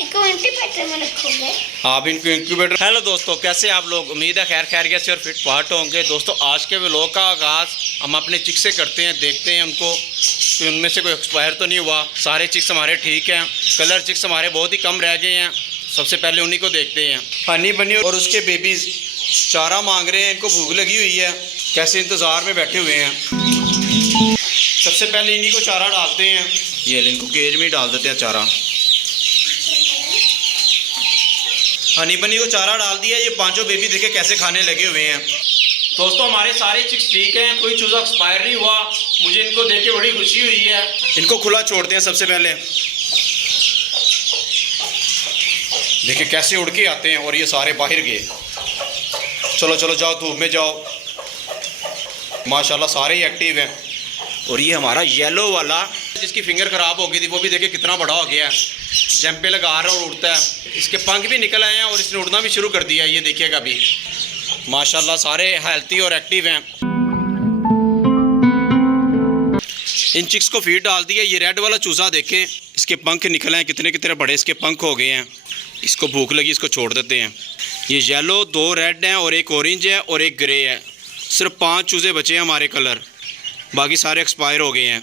इनको इंक्यूबेटर में रखोगे? आप इनको इंक्यूबेटर। हेलो दोस्तों, कैसे आप लोग? उम्मीद है खैर खैरियत से और फिट फाट होंगे। दोस्तों आज के व्लॉग का आगाज़ हम अपने चिक से करते हैं। देखते हैं उनको कि उनमें से कोई एक्सपायर तो नहीं हुआ। सारे चिक्स हमारे ठीक हैं। कलर चिक्स हमारे बहुत ही कम रह गए हैं। सबसे पहले उन्हीं को देखते हैं। हनी बनी और उसके बेबीज़ चारा मांग रहे हैं। इनको भूख लगी हुई है, कैसे इंतज़ार में बैठे हुए हैं। सबसे पहले इन्हीं को चारा डालते हैं। ये इनको केज में ही डाल देते हैं चारा। हनी बनी को चारा डाल दिया। ये पांचों बेबी देखे कैसे खाने लगे हुए हैं। दोस्तों हमारे सारे चिक्स ठीक हैं, कोई चूजा एक्सपायर नहीं हुआ। मुझे इनको देख के बड़ी खुशी हुई है। इनको खुला छोड़ते हैं। सबसे पहले देखिए कैसे उड़ के आते हैं और ये सारे बाहर गए। चलो चलो जाओ, धूप में जाओ। माशाल्लाह सारे ही एक्टिव हैं। और ये हमारा येलो वाला जिसकी फिंगर ख़राब हो गई थी, वो भी देखिए कितना बड़ा हो गया है। जंप पे लगा रहा है और उड़ता है। इसके पंख भी निकल आए हैं और इसने उड़ना भी शुरू कर दिया है। ये देखिएगा अभी माशाल्लाह सारे हेल्थी और एक्टिव हैं। इन चिक्स को फीड डाल दिया। ये रेड वाला चूज़ा देखें, इसके पंख निकले हैं, कितने कितने बड़े इसके पंख हो गए हैं। इसको भूख लगी, इसको छोड़ देते हैं। ये येलो, 2 रेड हैं और एक ऑरेंज है और एक ग्रे है। सिर्फ 5 चूज़े बचे हैं हमारे कलर, बाकी सारे एक्सपायर हो गए हैं।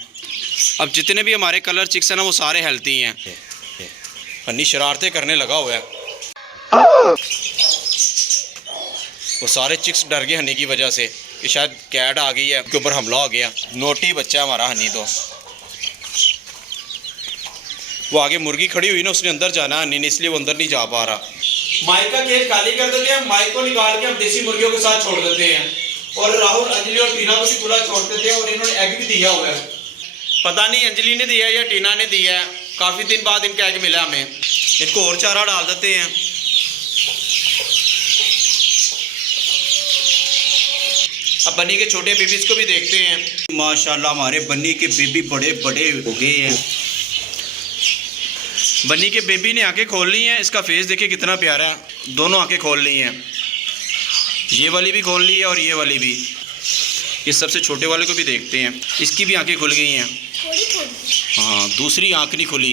अब जितने भी हमारे कलर चिक्स हैं ना, वो सारे हेल्थी हैं। हनी शरारतें करने लगा हुआ है। वो सारे चिक्स डर गए हनी की वजह से कि शायद कैट आ गई है, उसके ऊपर हमला हो गया। नोटी बच्चा हमारा हनी। तो वो आगे मुर्गी खड़ी हुई ना, उसने अंदर जाना हनी ने, इसलिए वो अंदर नहीं जा पा रहा। माइक का केज खाली कर देते हैं। माइक को निकाल के हम देसी मुर्गियों के साथ छोड़ देते हैं। और राहुल, अंजलि और टीना को भी खुला छोड़ देते हैं। और इन्होंने एग भी दिया हुआ है। पता नहीं अंजलि ने दिया है या टीना ने दिया है। काफ़ी दिन बाद इनका एग मिला हमें। इनको और चारा डाल देते हैं। अब बन्नी के छोटे बेबीज को भी देखते हैं। माशाल्लाह हमारे बन्नी के बेबी बड़े बड़े हो गए हैं। बन्नी के बेबी ने आंखें खोल ली हैं। इसका फेस देखिए कितना प्यारा है। दोनों आंखें खोल ली हैं। ये वाली भी खोल ली है और ये वाली भी। इस सबसे छोटे वाले को भी देखते हैं। इसकी भी आंखें खुल गई हैं। हाँ, दूसरी आंख नहीं खुली।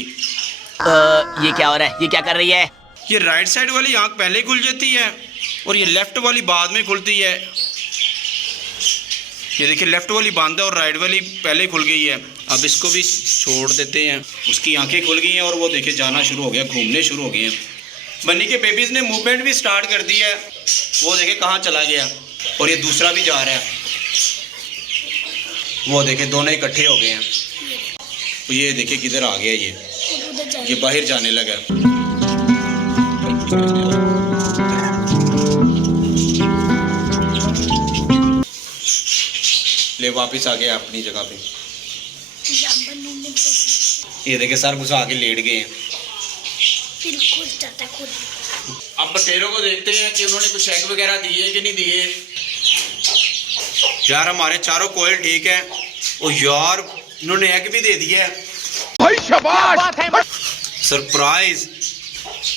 ये क्या हो रहा है? ये क्या कर रही है? ये राइट साइड वाली आंख पहले खुल जाती है और ये लेफ्ट वाली बाद में खुलती है। ये देखिए लेफ्ट वाली बंद है और राइट वाली पहले खुल गई है। अब इसको भी छोड़ देते हैं। उसकी आंखें खुल गई हैं और वो देखिए जाना शुरू हो गया, घूमने शुरू हो गए हैं। बन्नी के बेबीज़ ने मूवमेंट भी स्टार्ट कर दी है। वो देखिए कहाँ चला गया। और ये दूसरा भी जा रहा है। वो देखिए दोनों इकट्ठे हो गए हैं। ये देखिए किधर आ गया। ये बाहर जाने लगा। ले वापस आ गया अपनी जगह पे। ये देखिए सर घुसा के लेट गए हैं। अब बटेरों को देखते हैं कि उन्होंने कुछ एग वगैरह दिए कि नहीं दिए। यार हमारे चारों कोयल ठीक है। और यार इन्होंने एग भी दे दिया है भाई, शाबाश। सरप्राइज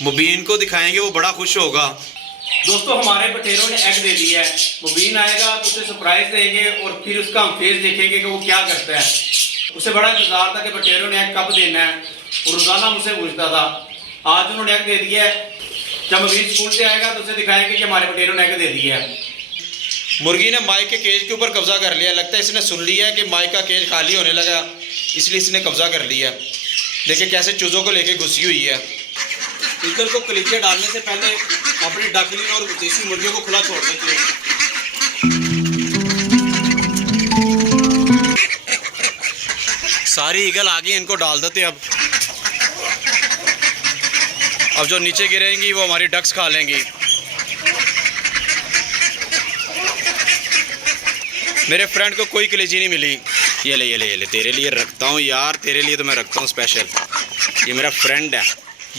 मुबीन को दिखाएंगे, वो बड़ा खुश होगा। दोस्तों हमारे बटेरों ने एग दे दिया है। मुबीन आएगा तो उसे सरप्राइज देंगे और फिर उसका हम फेस देखेंगे कि वो क्या करता है। उसे बड़ा इंतजार था कि बटेरों ने एग कब देना है और रोजाना मुझसे पूछता था। आज उन्होंने एग दे दिया है। जब मुबीन स्कूल से आएगा तो उसे दिखाएंगे कि हमारे बटेरों ने एग दे दिया है। मुर्गी ने माइक के केज के ऊपर कब्जा कर लिया। लगता है इसने सुन लिया कि माइक का केज खाली होने लगा, इसलिए इसने कब्जा कर लिया। देखिए कैसे चूज़ों को लेके घुसी हुई है। इधर को कलीचे डालने से पहले अपनी डकलिन और देसी मुर्गियों को खुला छोड़ देते हैं। सारी ईगल आ गई, इनको डाल देते हैं। अब जो नीचे गिरेंगी वो हमारी डक्स खा लेंगी। मेरे फ्रेंड को कोई कलेजी नहीं मिली। ये ले तेरे लिए रखता हूँ यार, तेरे लिए तो मैं रखता हूँ स्पेशल। ये मेरा फ्रेंड है।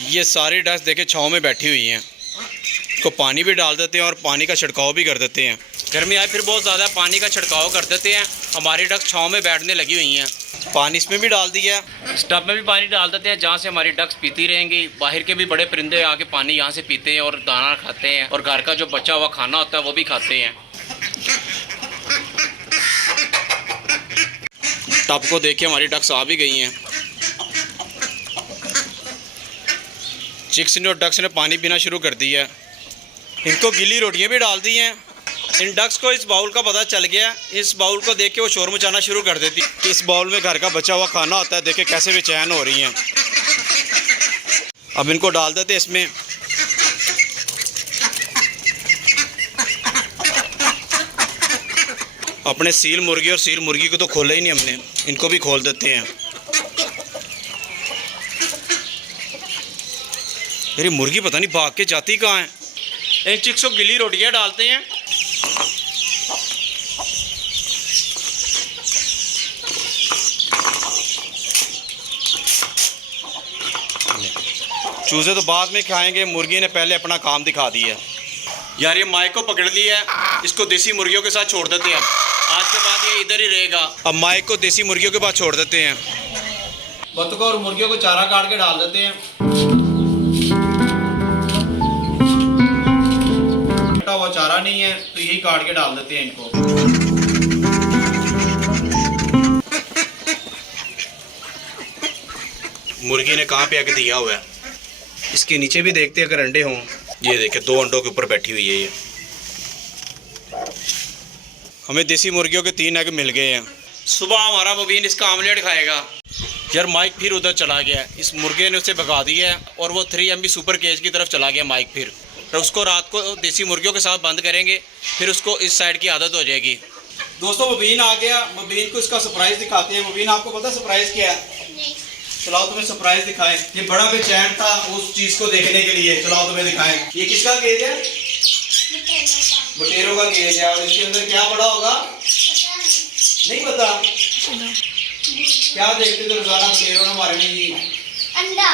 ये सारी डक्स देखे छाँव में बैठी हुई हैं। इसको पानी भी डाल देते हैं और पानी का छिड़काव भी कर देते हैं। गर्मी आए फिर बहुत ज़्यादा पानी का छिड़काव कर देते हैं। हमारी डक्स छाँव में बैठने लगी हुई हैं। पानी इसमें भी डाल दिया, स्टब में भी पानी डाल देते हैं, जहाँ से हमारी डक्स पीती रहेंगी। बाहर के भी बड़े परिंदे आके पानी यहाँ से पीते हैं और दाना खाते हैं। और घर का जो बचा हुआ खाना होता है वो भी खाते हैं। टब को देखिए हमारी डक्स आ भी गई हैं। चिक्स ने और डक्स ने पानी पीना शुरू कर दिया। इनको गीली रोटियां भी डाल दी हैं। इन डक्स को इस बाउल का पता चल गया। इस बाउल को देख के वो शोर मचाना शुरू कर देती कि इस बाउल में घर का बचा हुआ खाना होता है। देखे कैसे बेचैन हो रही हैं। अब इनको डाल देते इसमें। अपने सील मुर्गी और सील मुर्गी को तो खोला ही नहीं हमने, इनको भी खोल देते हैं। मेरी मुर्गी पता नहीं भाग के जाती कहाँ है। इन चिक्स को गिली रोटियां डालते हैं। चूजे तो बाद में खाएंगे, मुर्गी ने पहले अपना काम दिखा दिया। यार ये माइक को पकड़ लिया है, इसको देसी मुर्गियों के साथ छोड़ देते हैं। आज के बाद ये इधर ही रहेगा। अब माइक को देसी मुर्गियों के पास छोड़ देते हैं। बतखों और मुर्गियों को चारा काट के डाल देते हैं। कटा हुआ चारा नहीं है तो यही काट के डाल देते हैं इनको। मुर्गी ने कहाँ पे आके दिया हुआ है। इसके नीचे भी देखते हैं अगर अंडे हों। ये देखे 2 अंडों के ऊपर बैठी हुई है ये। हमें देसी मुर्गियों के 3 एग मिल गए हैं। सुबह हमारा मुबीन इसका आमलेट खाएगा। यार माइक फिर उधर चला गया। इस मुर्गे ने उसे भगा दिया है और वो 3 MB सुपर केज की तरफ चला गया माइक। फिर तो उसको रात को देसी मुर्गियों के साथ बंद करेंगे, फिर उसको इस साइड की आदत हो जाएगी। दोस्तों मुबीन आ गया। मुबीन को इसका सरप्राइज दिखाते हैं। मुबीन आपको पता सरप्राइज क्या है? चलाओ तुम्हें सरप्राइज दिखाएं। ये बड़ा बेचैन था उस चीज को देखने के लिए। चलाओ तुम्हें दिखाएं। ये किसका केज है? बटेरों का केज है। और इसके अंदर क्या पड़ा होगा? नहीं पता। क्या देखते थे रोजाना बटेरों ने हमारे लिए? अंडा।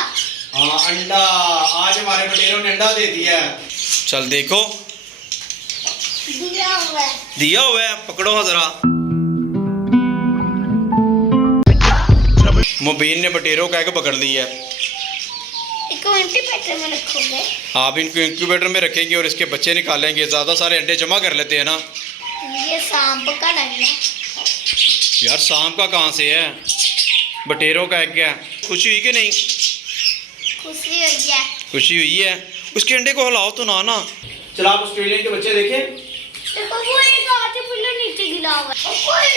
हाँ अंडा। आज हमारे बटेरों ने अंडा दे दिया है। चल देखो दिया हुआ है। पकड़ो जरा। मुबीन ने बटेरों का एग पकड़ लिया है। इसको इंक्यूबेटर में रखोगे? आप इनको इंक्यूबेटर में रखेंगे और इसके बच्चे निकालेंगे। ज़्यादा सारे अंडे जमा कर लेते हैं ना। ये सांप का नहीं है यार सांप का कहाँ से है? बटेरों का एग है। खुशी हुई कि नहीं? खुशी हुई है। खुशी हुई है। उसके अंडे को हिलाओ तो ना। चलो आप ऑस्ट्रेलियन के बच्चे देखें। देखो वो एक आधे फुल्ला नीचे गिरा हुआ है।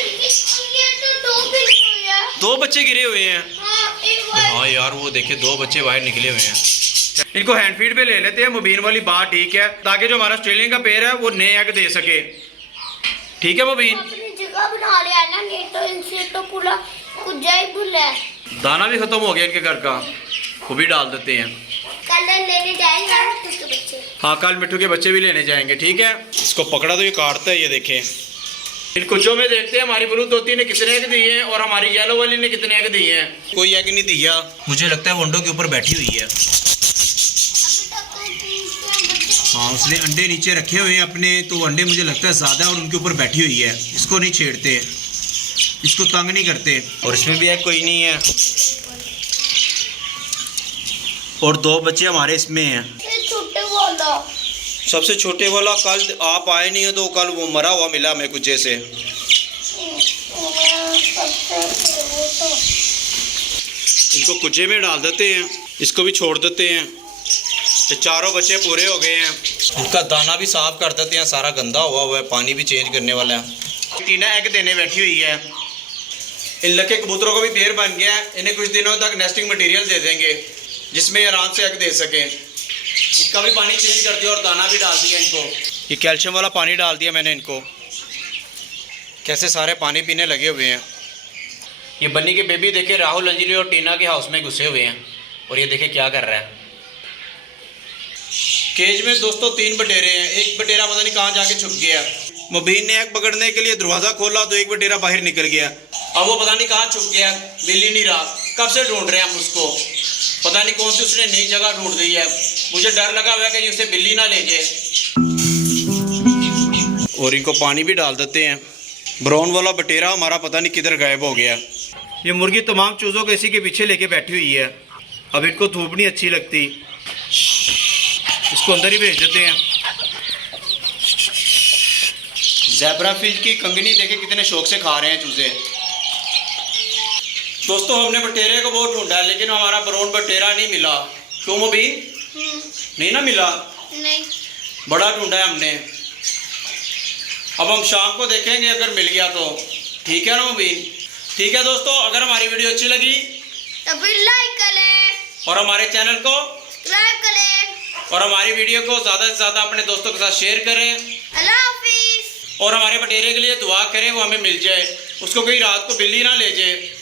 ये तो 2 भी हुए हैं। 2 बच्चे गिरे हुए हैं। हाँ यार वो देखे 2 बच्चे बाहर निकले हुए हैं। इनको हैंड फीड पे ले लेते हैं। मुबीन वाली बात ठीक है, ताकि जो हमारा ऑस्ट्रेलियन का पेड़ है वो नए एग दे सके। ठीक है मुबीन? अपनी जगह बना लिया ना, नहीं तो इनसे तो पूरा कुछ ही भूला है। दाना भी खत्म हो गया इनके घर का, वो भी डाल देते हैं। कल लेने जाएंगे मिट्टू के बच्चे। हाँ कल मिट्टू के बच्चे भी लेने जाएंगे। ठीक है। इसको पकड़ा तो ये काटता है। ये देखें। इन कुछों में देखते हैं हमारी ब्लू तोती ने कितने एग दिए हैं और हमारी येलो वाली ने कितने एग दिए हैं। कोई एग नहीं दिया। मुझे लगता है वो अंडों के ऊपर बैठी हुई है। हाँ उसने अंडे नीचे रखे हुए हैं अपने, तो अंडे मुझे लगता है ज़्यादा है और उनके ऊपर बैठी हुई है। इसको नहीं छेड़ते, इसको तंग नहीं करते। और इसमें भी एग कोई नहीं है। और 2 बच्चे हमारे इसमें हैं। छोटे वाला, सबसे छोटे वाला कल आप आए नहीं हो तो कल वो मरा हुआ मिला हमें कुछ जैसे। इनको कुचे में डाल देते हैं। इसको भी छोड़ देते हैं। तो 4 बच्चे पूरे हो गए हैं। इनका दाना भी साफ कर देते हैं। सारा गंदा हुआ है। पानी भी चेंज करने वाला है। टीना एग देने बैठी हुई है। इन लके कबूतरों को भी पेड़ बन गया है। इन्हें कुछ दिनों तक नेस्टिंग मटेरियल दे देंगे जिसमें ये आराम से एग दे सके। इसका भी पानी चेंज कर दिया और दाना भी डाल दिया इनको। ये कैल्शियम वाला पानी डाल दिया मैंने इनको। कैसे सारे पानी पीने लगे हुए हैं। ये बन्नी के बेबी देखे राहुल, अंजलि और टीना के हाउस में घुसे हुए हैं। और ये देखे क्या कर रहा है। केज में दोस्तों 3 बटेरे हैं। एक बटेरा पता नहीं कहाँ जाके छुप गया। मुबीन ने एग पकड़ने के लिए दरवाज़ा खोला तो एक बटेरा बाहर निकल गया। अब वो पता नहीं कहाँ छुप गया, मिल ही नहीं रहा। कब से ढूंढ रहे हैं हम उसको। पता नहीं कौन सी उसने नई जगह ढूंढ दी है। मुझे डर लगा हुआ है कि उसे बिल्ली ना ले जाए। और इनको पानी भी डाल देते हैं। ब्राउन वाला बटेरा हमारा पता नहीं किधर गायब हो गया। ये मुर्गी तमाम चूज़ों को इसी के पीछे लेके बैठी हुई है। अब इनको धूप नहीं अच्छी लगती, इसको अंदर ही भेज देते हैं। ज़ेब्रा फिश की कंगनी देखे कितने शौक से खा रहे हैं चूजे। दोस्तों हमने बटेरे को बहुत ढूंढा लेकिन हमारा ब्राउन बटेरा नहीं मिला। क्यों मुबीन? नहीं ना मिला? नहीं। बड़ा ढूंढा है हमने। अब हम शाम को देखेंगे अगर मिल गया तो। ठीक है ना मुबीन? ठीक है दोस्तों, अगर हमारी वीडियो अच्छी लगी तो फिर लाइक करें और हमारे चैनल को सब्सक्राइब करें और हमारी वीडियो को ज़्यादा से ज़्यादा अपने दोस्तों के साथ शेयर करें अल्लाह हाफिज। और हमारे बटेरे के लिए दुआ करें, वो हमें मिल जाए, उसको कोई रात को बिल्ली ना ले जाए।